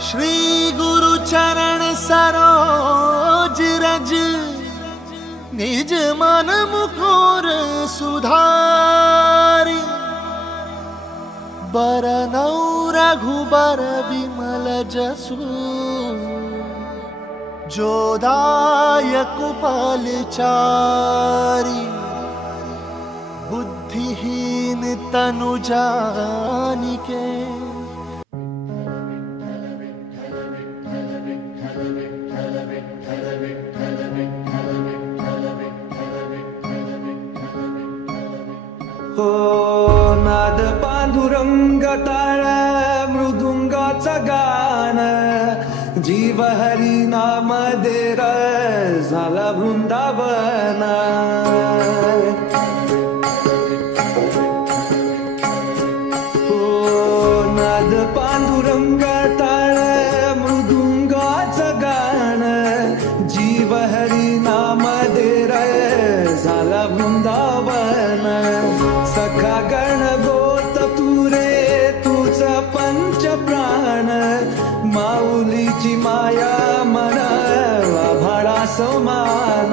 श्री गुरु चरण सरोज रज, निज मन मुकुर सुधारि। बरनौ रघुबर विमल जसु, जो दायक फलचारि। बुद्धिहीन तनु जानिके, हो नाद पांडुरंग ताळ मृदुंगाचा गान, जीव हरी नाम देर झाला वृंदावन। हो नाद पांडुरंग ताळ मृदुंगाचा गान, जीव हरी नाम देर झाला वृंदावन। सखा गण गोत तुरे तुझ पंच प्राण, माऊलीची माया मन आभाळा समान।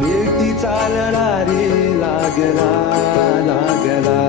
भेटी चालणारे लागला लागला